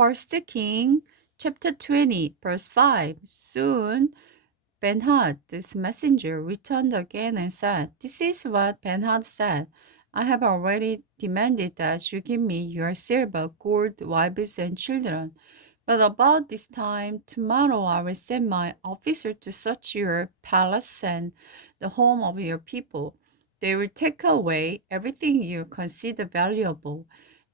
First King, chapter 20, verse 5. Soon Ben-Hadad's messenger returned again and said, "This is what Ben-Hadad said. I have already demanded that you give me your silver, gold, wives, and children. But about this time tomorrow I will send my officer to search your palace and the home of your people. They will take away everything you consider valuable."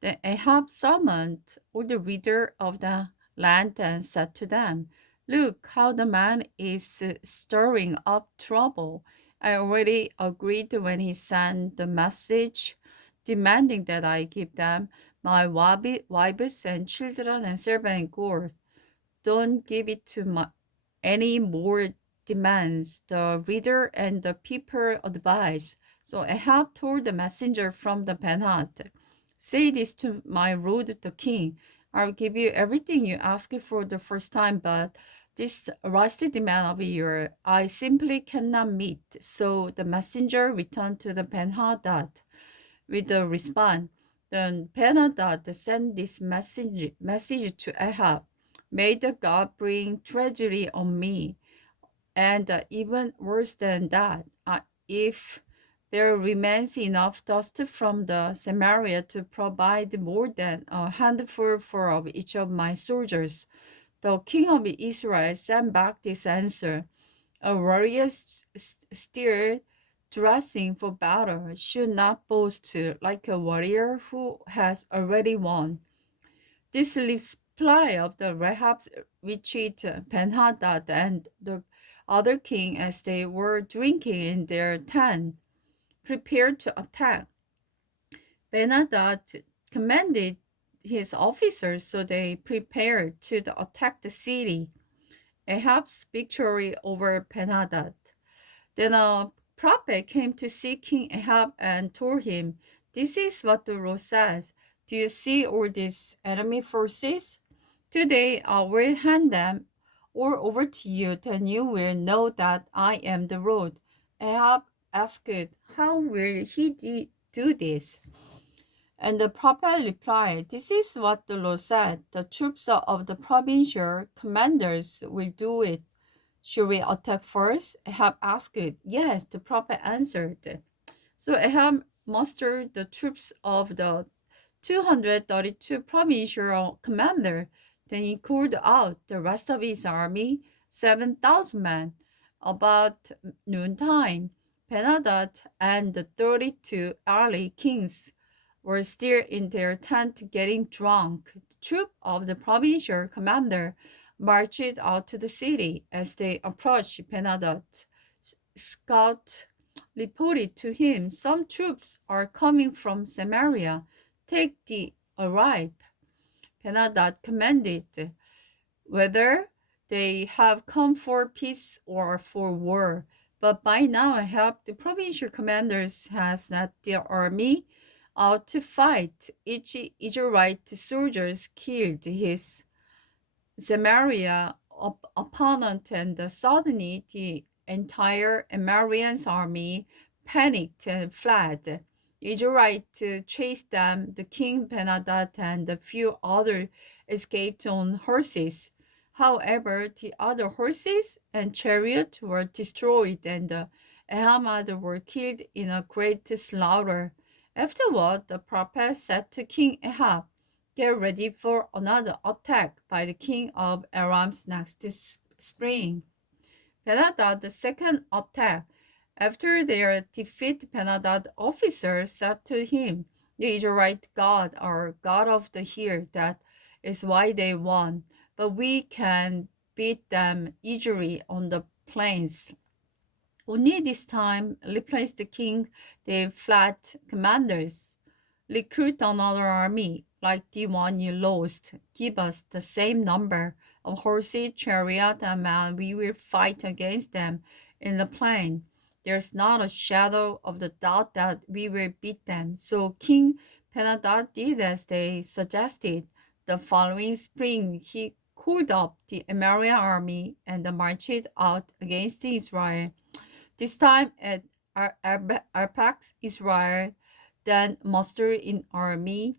Then Ahab summoned all the leaders of the land and said to them, "Look how the man is stirring up trouble. I already agreed when he sent the message demanding that I give them my wives and children and servant and gold. Don't give it to any more demands," the reader and the people advised. So Ahab told the messenger from the Ben-Hadad, "Say this to my lord the king. I'll give you everything you ask for the first time, but this last demand of yours I simply cannot meet." So the messenger returned to the Ben-Hadad with the response. Then Ben-Hadad sent this message to Ahab: "May the God bring tragedy on me, and even worse than that, if there remains enough dust from the Samaria to provide more than a handful for of each of my soldiers." The king of Israel sent back this answer: "A warrior still dressing for battle should not boast like a warrior who has already won." This reply of the Rahab's retreat Ben-Hadad and the other king, as they were drinking in their tent, prepared to attack. Ben-Hadad commanded his officers, so they prepared to attack the city. Ahab's victory over Ben-Hadad. Then a prophet came to see King Ahab and told him, "This is what the Lord says. Do you see all these enemy forces? Today I will hand them all over to you, then you will know that I am the Lord." Ahab asked, "How will he do this?" And the prophet replied, "This is what the Lord said. The troops of the provincial commanders will do it." "Should we attack first?" Ahab asked. "Yes," the prophet answered. So Ahab mustered the troops of the 232 provincial commander. Then he called out the rest of his army, 7,000 men. About noontime, Ben-Hadad and the 32 early kings were still in their tent getting drunk. The troop of the provincial commander marched out to the city. As they approached Ben-Hadad, scout reported to him, "Some troops are coming from Samaria. Take the arrive." Ben-Hadad commanded, "Whether they have come for peace or for war." But by now Ahab, the provincial commanders, has not their army out to fight. Each Israelite soldier killed his Samaria opponent, and suddenly the entire Amarian's army panicked and fled. Israelites chased them. The king Ben-Hadad and a few others escaped on horses. However, the other horses and chariots were destroyed, and the Ahamad were killed in a great slaughter. Afterward, the prophet said to King Ahab, "Get ready for another attack by the king of Aram's next spring." Ben-Hadad's second attack. After their defeat, Ben-Hadad's officers said to him, "The Israelite God are God of the hill. That is why they won. But we can beat them easily on the plains." Only this time, replace the king, the flat commanders. "Recruit another army, like the one you lost. Give us the same number of horses, chariot, and men. We will fight against them in the plain. There's not a shadow of the doubt that we will beat them." So King Ben-Hadad did as they suggested. The following spring, he called up the Amarian army and marched out against Israel. This time at Arpachshad, Israel then mustered an army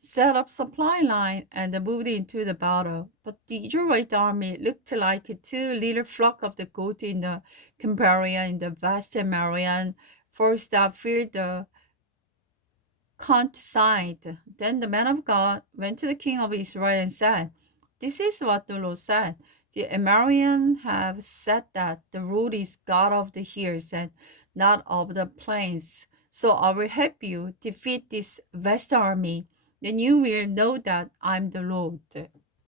set up supply line, and moved into the battle. But the Israelite army looked like two little flock of the goat in the Camparian in the vast Marian forest that filled the countryside. Then the man of God went to the king of Israel and said, "This is what the Lord said. The Amorians have said that the Lord is God of the hills and not of the plains. So I will help you defeat this vast army. Then you will know that I'm the Lord."